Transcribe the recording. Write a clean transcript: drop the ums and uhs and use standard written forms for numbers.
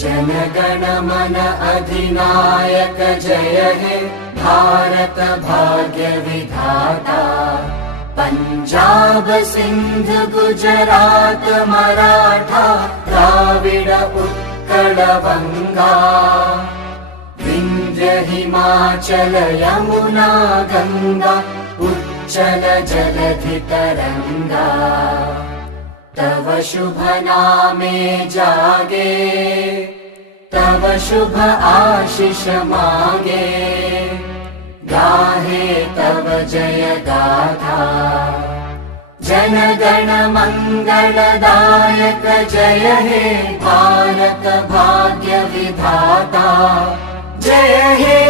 जनगण मन अधिनायक जय हे भारत भाग्य विधाता। पंजाब सिंध गुजरात मराठा द्राविड उत्कल बंगा। विंध्य हिमाचल यमुना गंगा उच्चल जलधि तरंगा। तव शुभ नामे जागे तव शुभ आशीष मांगे। गाहे तव जय गाथा जनगण मंगलदायक जय हे भारत भाग्य विधाता। जय हे